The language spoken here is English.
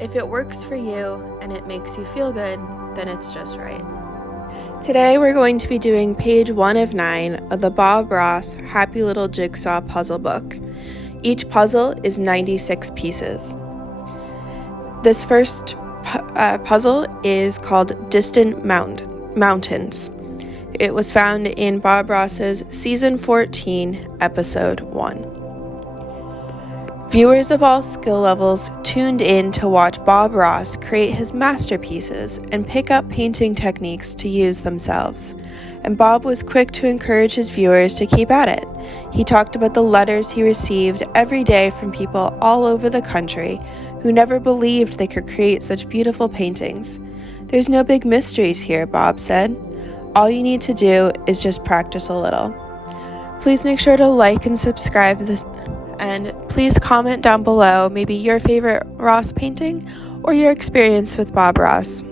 If it works for you and it makes you feel good, then it's just right. Today we're going to be doing page 1 of 9 of the Bob Ross Happy Little Jigsaw puzzle book. Each puzzle is 96 pieces. This first puzzle is called Distant Mountains. It was found in Bob Ross's Season 14, Episode 1. Viewers of all skill levels tuned in to watch Bob Ross create his masterpieces and pick up painting techniques to use themselves. And Bob was quick to encourage his viewers to keep at it. He talked about the letters he received every day from people all over the country who never believed they could create such beautiful paintings. "There's no big mysteries here," Bob said. "All you need to do is just practice a little." Please make sure to like and subscribe and please comment down below maybe your favorite Ross painting or your experience with Bob Ross.